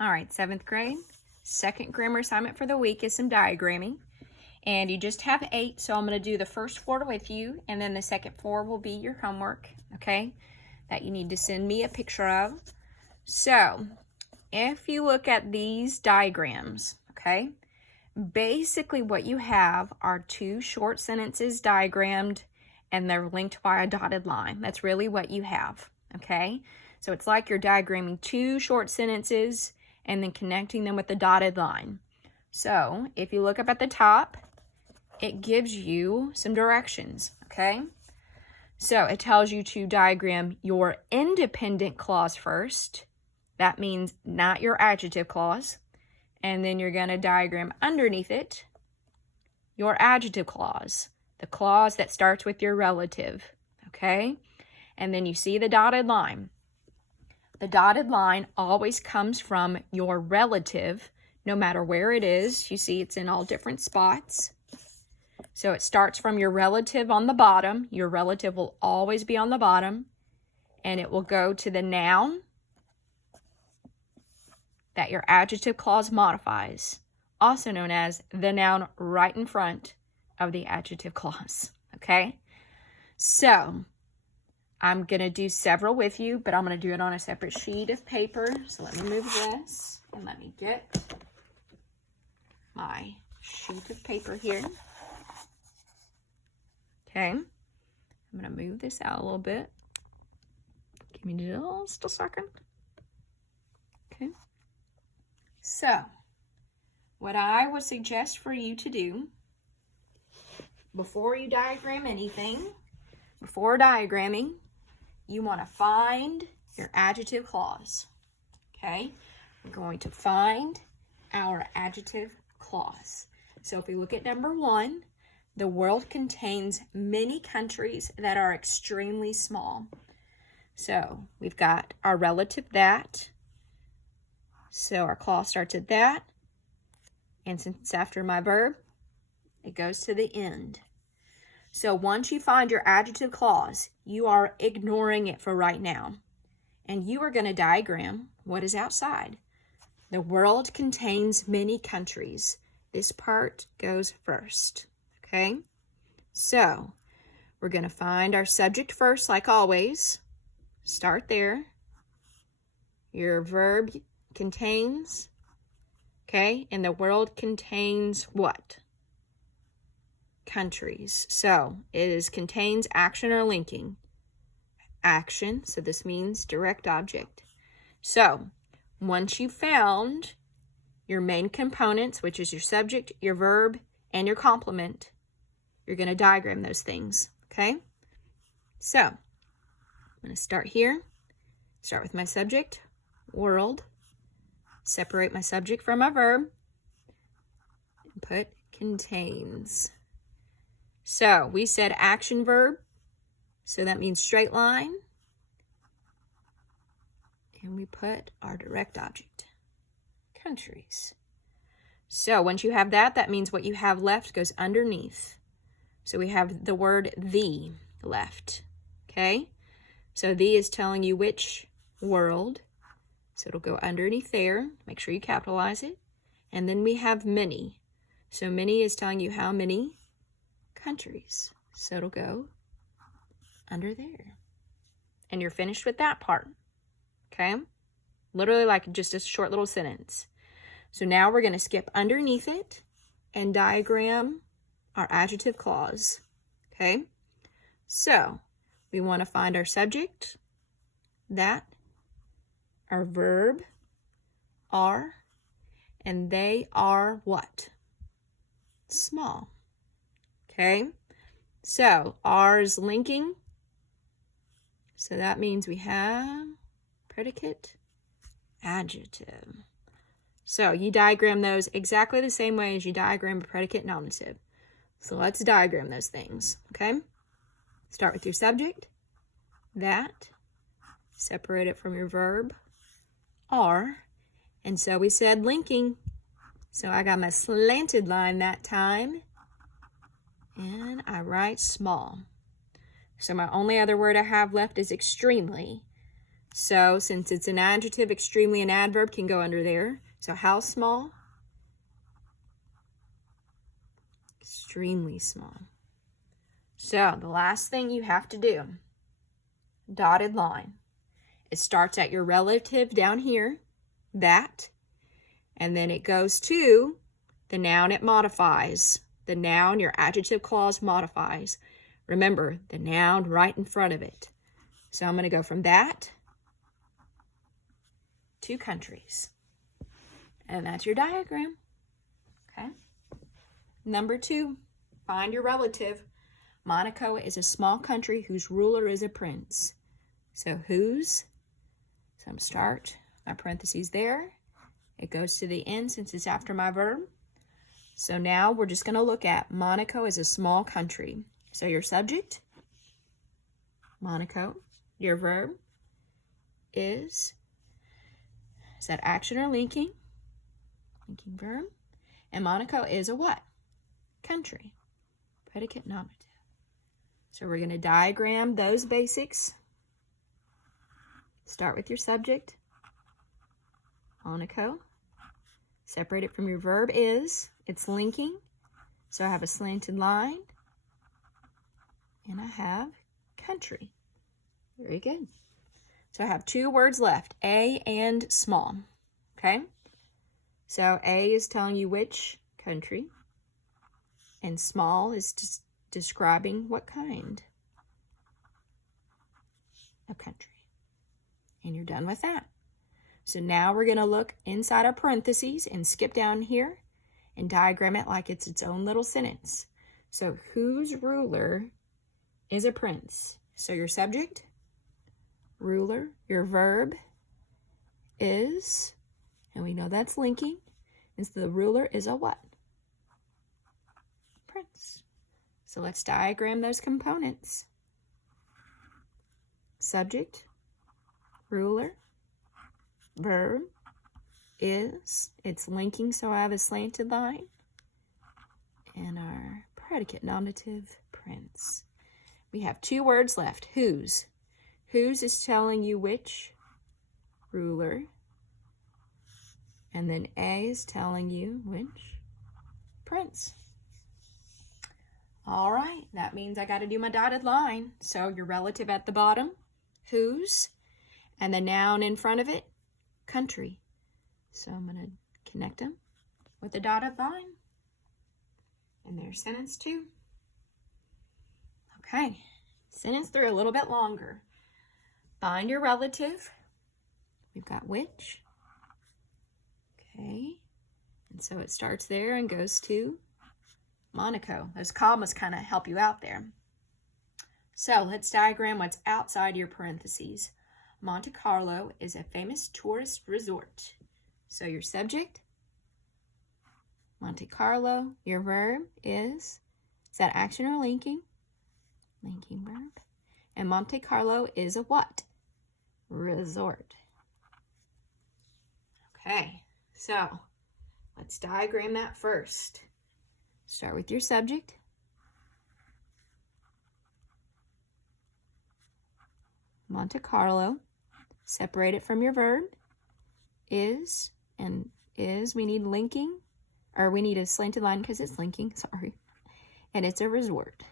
All right, 7th grade. Second grammar assignment for the week is some diagramming. And you just have 8, so I'm going to do the first 4 with you, and then the second 4 will be your homework, okay, that you need to send me a picture of. So, if you look at these diagrams, okay, basically what you have are 2 short sentences diagrammed, and they're linked by a dotted line. That's really what you have, okay? So it's like you're diagramming 2 short sentences and then connecting them with the dotted line. So if you look up at the top, it gives you some directions, okay? So it tells you to diagram your independent clause first. That means not your adjective clause. And then you're going to diagram underneath it your adjective clause, the clause that starts with your relative, okay? And then you see the dotted line. The dotted line always comes from your relative, no matter where it is. You see it's in all different spots. So it starts from your relative on the bottom. Your relative will always be on the bottom. And it will go to the noun that your adjective clause modifies, also known as the noun right in front of the adjective clause, okay? So I'm going to do several with you, but I'm going to do it on a separate sheet of paper. So let me move this and let me get my sheet of paper here. Okay, I'm going to move this out a little bit. Give me just a second. Okay, so what I would suggest for you to do before you diagram anything, before diagramming, you want to find your adjective clause. Okay, we're going to find our adjective clause. So if we look at number 1, the world contains many countries that are extremely small. So we've got our relative that. So our clause starts at that. And since it's after my verb, it goes to the end. So once you find your adjective clause, you are ignoring it for right now. And you are going to diagram what is outside. The world contains many countries. This part goes first. Okay? So we're going to find our subject first, like always. Start there. Your verb contains. Okay? And the world contains what? Countries. So it contains action or linking. Action, so this means direct object. So once you've found your main components, which is your subject, your verb, and your complement, you're going to diagram those things, okay? So I'm going to start here. Start with my subject, world. Separate my subject from my verb. And put contains. So we said action verb, so that means straight line. And we put our direct object, countries. So once you have that, that means what you have left goes underneath. So we have the word the left, okay? So the is telling you which world, so it'll go underneath there. Make sure you capitalize it. And then we have many. So many is telling you how many countries. So it'll go under there. And you're finished with that part. Okay? Literally like just a short little sentence. So now we're going to skip underneath it and diagram our adjective clause. Okay? So we want to find our subject, that, our verb, are, and they are what? Small. Okay, so R is linking. So that means we have predicate, adjective. So you diagram those exactly the same way as you diagram a predicate nominative. So let's diagram those things, okay? Start with your subject, that. Separate it from your verb, are. And so we said linking. So I got my slanted line that time. And I write small. So my only other word I have left is extremely. So since it's an adjective, extremely an adverb can go under there. So how small? Extremely small. So the last thing you have to do, dotted line. It starts at your relative down here, that, and then it goes to the noun it modifies. The noun your adjective clause modifies. Remember, the noun right in front of it. So I'm going to go from that to countries. And that's your diagram. Okay. Number 2, find your relative. Monaco is a small country whose ruler is a prince. So whose? So I'm start my parentheses there. It goes to the end since it's after my verb. So now we're just going to look at Monaco is a small country. So your subject, Monaco. Your verb is that action or linking? Linking verb. And Monaco is a what? Country. Predicate nominative. So we're going to diagram those basics. Start with your subject, Monaco. Separate it from your verb is, it's linking. So I have a slanted line. And I have country. Very good. So I have 2 words left, a and small. Okay? So a is telling you which country. And small is just describing what kind of country. And you're done with that. So now we're going to look inside our parentheses and skip down here and diagram it like it's its own little sentence. So whose ruler is a prince? So your subject, ruler, your verb is, and we know that's linking, and so the ruler is a what? Prince. So let's diagram those components. Subject, ruler, verb is, it's linking, so I have a slanted line, and our predicate nominative, prince. We have 2 words left, whose. Whose is telling you which ruler, and then a is telling you which prince. All right, that means I got to do my dotted line. So your relative at the bottom, whose, and the noun in front of it, country. So I'm going to connect them with a dotted line. And there's sentence 2. Okay, sentence 3 a little bit longer. Find your relative. We've got which. Okay, and so it starts there and goes to Monaco. Those commas kind of help you out there. So let's diagram what's outside your parentheses. Monte Carlo is a famous tourist resort. So your subject, Monte Carlo. Your verb is that action or linking? Linking verb. And Monte Carlo is a what? Resort. Okay, so let's diagram that first. Start with your subject. Monte Carlo. Separate it from your verb. Is, and is, we need linking, or we need a slanted line because it's linking, sorry. And it's a resort.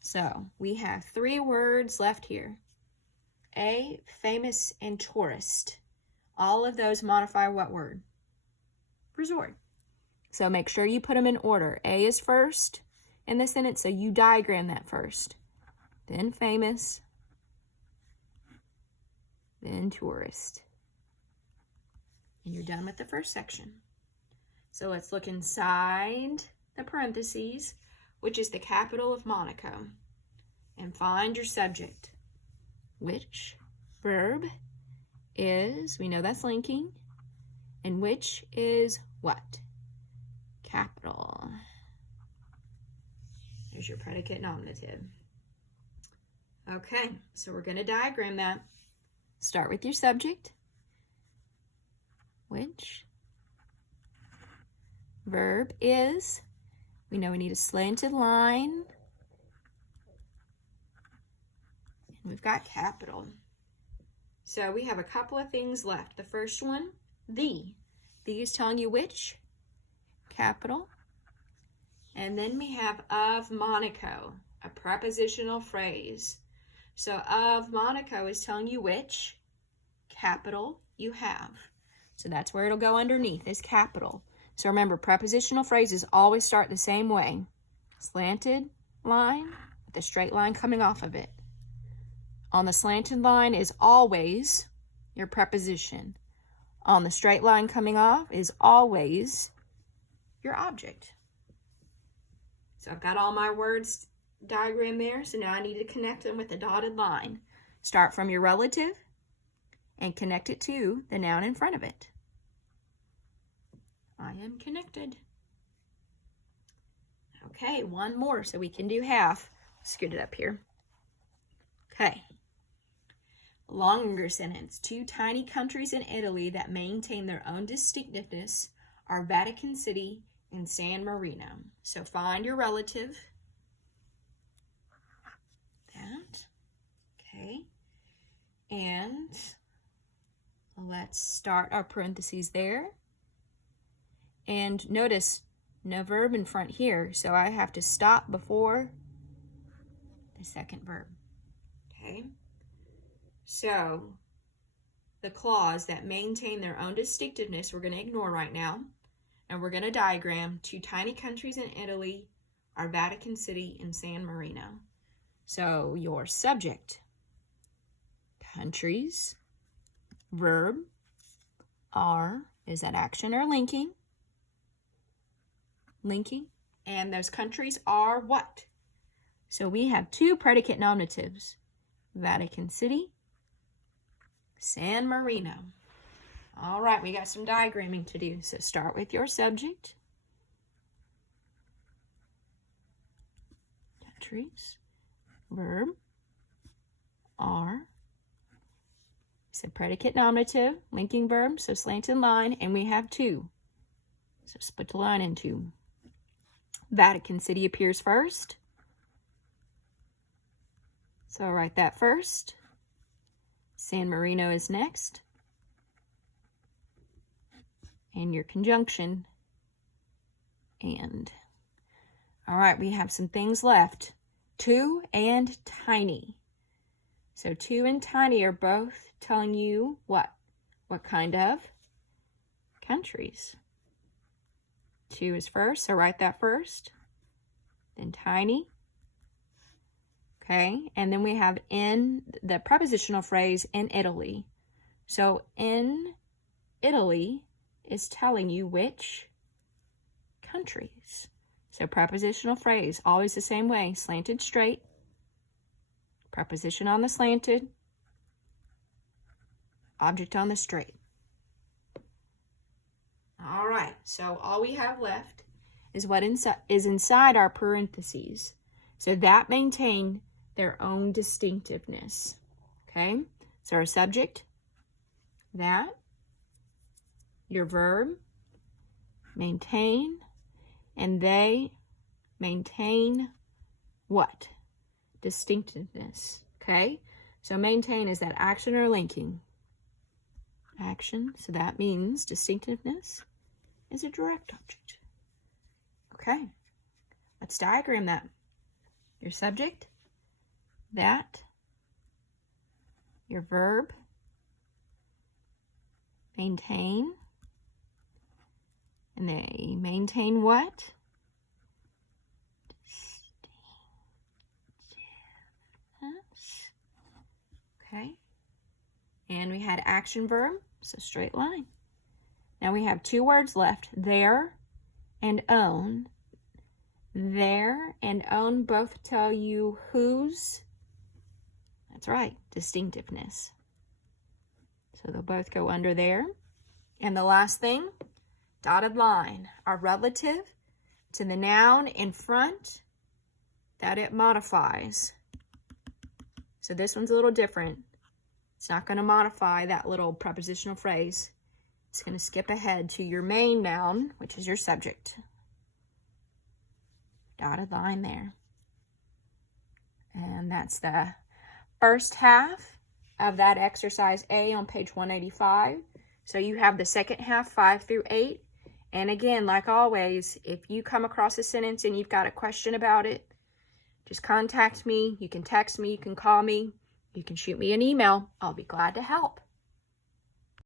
So we have 3 words left here. A, famous, and tourist. All of those modify what word? Resort. So make sure you put them in order. A is first in the sentence, so you diagram that first. Then famous. Then tourist. And you're done with the first section. So let's look inside the parentheses, which is the capital of Monaco, and find your subject. Which verb is, we know that's linking, and which is what? Capital. There's your predicate nominative. Okay, so we're going to diagram that. Start with your subject. Which verb is, we know we need a slanted line, and we've got capital. So we have a couple of things left. The first one, the. The is telling you which, capital. And then we have of Monaco, a prepositional phrase. So of Monaco is telling you which, capital, you have. So that's where it'll go underneath, is capital. So remember, prepositional phrases always start the same way. Slanted line with a straight line coming off of it. On the slanted line is always your preposition. On the straight line coming off is always your object. So I've got all my words diagram there, so now I need to connect them with a dotted line. Start from your relative and connect it to the noun in front of it. I am connected. Okay, one more so we can do half. Scoot it up here. Okay. Longer sentence. 2 tiny countries in Italy that maintain their own distinctiveness are Vatican City and San Marino. So find your relative. That. Okay. And let's start our parentheses there. And notice no verb in front here, so I have to stop before the second verb. Okay? So the clause that maintain their own distinctiveness, we're going to ignore right now. And we're going to diagram 2 tiny countries in Italy are Vatican City and San Marino. So your subject, countries, verb, are, is that action or linking? Linking. And those countries are what? So we have 2 predicate nominatives, Vatican City, San Marino. All right, we got some diagramming to do. So start with your subject, countries, verb, are, it's a predicate nominative, linking verb, so slanted line, and we have 2. So split the line in 2. Vatican City appears first. So I'll write that first. San Marino is next. And your conjunction, and. All right, we have some things left. 2 and tiny. So 2 and tiny are both telling you what? What kind of? Countries. 2 is first, so write that first. Then tiny. Okay, and then we have in the prepositional phrase in Italy. So in Italy is telling you which countries. So prepositional phrase, always the same way, slanted straight, preposition on the slanted, object on the straight. All right, so all we have left is what is inside our parentheses. So that maintain their own distinctiveness. Okay, so our subject, that, your verb, maintain, and they maintain what? Distinctiveness. Okay, so maintain is that action or linking. Action, so that means distinctiveness is a direct object. Okay, let's diagram that. Your subject, that, your verb, maintain, and they maintain what? Distinctiveness. Okay, and we had action verb, so straight line. Now we have 2 words left, their and own. Their and own both tell you whose. That's right, distinctiveness. So they'll both go under there. And the last thing, dotted line, our relative to the noun in front that it modifies. So this one's a little different. It's not going to modify that little prepositional phrase. It's going to skip ahead to your main noun, which is your subject. Dotted line there. And that's the first half of that exercise A on page 185. So you have the second half, 5 through 8. And again, like always, if you come across a sentence and you've got a question about it, just contact me. You can text me, you can call me, you can shoot me an email. I'll be glad to help.